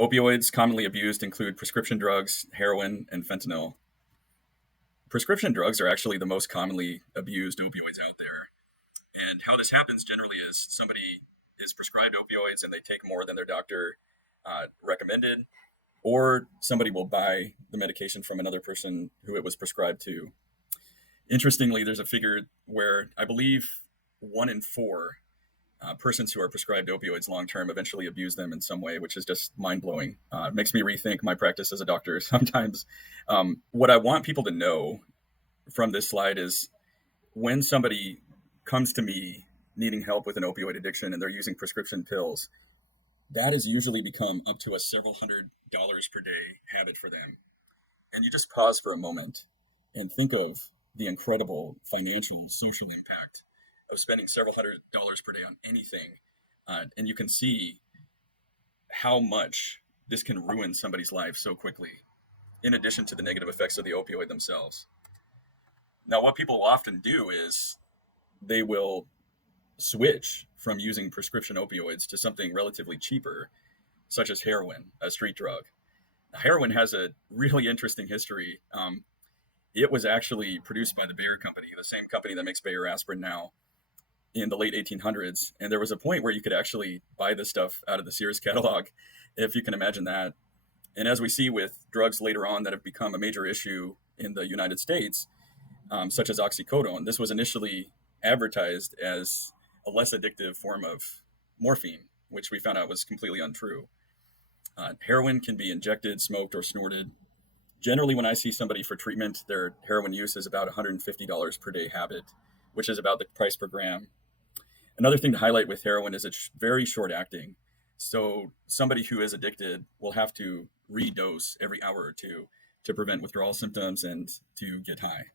Opioids commonly abused include prescription drugs, heroin, and fentanyl. Prescription drugs are actually the most commonly abused opioids out there. And how this happens generally is somebody is prescribed opioids and they take more than their doctor recommended, or somebody will buy the medication from another person who it was prescribed to. Interestingly, there's a figure where I believe 1 in 4 persons who are prescribed opioids long term eventually abuse them in some way, which is just mind blowing. It makes me rethink my practice as a doctor sometimes. What I want people to know from this slide is when somebody comes to me needing help with an opioid addiction and they're using prescription pills, that has usually become up to a several $100s per day habit for them. And you just pause for a moment and think of the incredible financial, social impact of spending several $100s per day on anything. And you can see how much this can ruin somebody's life so quickly, in addition to the negative effects of the opioid themselves. Now, what people will often do is they will switch from using prescription opioids to something relatively cheaper, such as heroin, a street drug. Heroin has a really interesting history. It was actually produced by the Bayer Company, the same company that makes Bayer aspirin now, in the late 1800s. And there was a point where you could actually buy this stuff out of the Sears catalog, if you can imagine that. And as we see with drugs later on that have become a major issue in the United States, such as oxycodone, this was initially advertised as a less addictive form of morphine, which we found out was completely untrue. Heroin can be injected, smoked, or snorted. Generally, when I see somebody for treatment, their heroin use is about $150 per day habit, which is about the price per gram. Another thing to highlight with heroin is it's very short acting. So somebody who is addicted will have to redose every hour or two to prevent withdrawal symptoms and to get high.